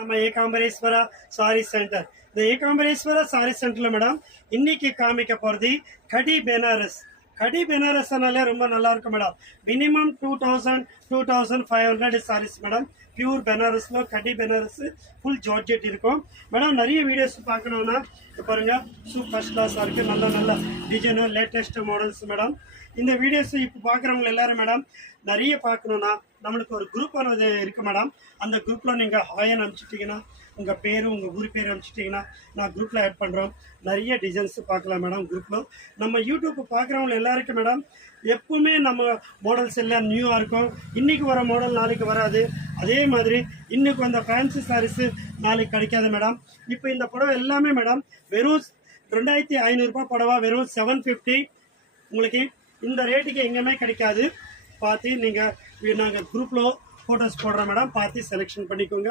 நம்ம Ekambareswara sorry centre. இந்த Ekambareswara sorry சென்டர்ல மேடம் இன்னைக்கு காமிக்க போறது கடி பெனாரஸ். கடி பெனாரஸ்னாலே ரொம்ப நல்லா இருக்கும் மேடம். மினிமம் 2500 சாரீஸ் மேடம். பியூர் பெனாரஸ்ல கடி பெனாரஸ் ஃபுல் ஜார்ஜெட் இருக்கும் மேடம். நிறைய வீடியோஸ் பார்க்கணும்னா பாருங்க, சூப்பர் கிளாஸா இருக்கு. நல்ல நல்ல டிசைனு லேட்டஸ்ட் மாடல்ஸ் மேடம். இந்த வீடியோஸ் இப்போ பார்க்குறவங்க எல்லாரும் மேடம் நிறைய பார்க்கணுன்னா நம்மளுக்கு ஒரு குரூப் இருக்குது மேடம். அந்த குரூப்பில் நீங்கள் ஹாயன் அனுப்பிச்சிட்டிங்கன்னா உங்கள் பேர் உங்கள் ஊர் பேர் அனுப்பிச்சிட்டிங்கன்னா நான் குரூப்பில் ஆட் பண்ணுறோம். நிறைய டிசைன்ஸ் பார்க்கலாம் மேடம் குரூப்பில். நம்ம யூடியூப் பார்க்குறவங்க எல்லாருக்கும் மேடம் எப்பவுமே நம்ம மாடல்ஸ் எல்லாம் நியூவாக இருக்கும். இன்றைக்கி வர மாடல் நாளைக்கு வராது. அதே மாதிரி இன்றைக்கி வந்த ஃபேன்சி சாரீஸு நாளைக்கு கிடைக்காது மேடம். இப்போ இந்த புடவை எல்லாமே மேடம் வெறும் 2500 புடவை வெறும் 750. உங்களுக்கு இந்த ரேட்டுக்கு எங்கேயுமே கிடைக்காது. பார்த்து நீங்கள் நாங்கள் குரூப்பில் ஃபோட்டோஸ் போடுறோம் மேடம். பார்த்து செலெக்ஷன் பண்ணிக்கோங்க.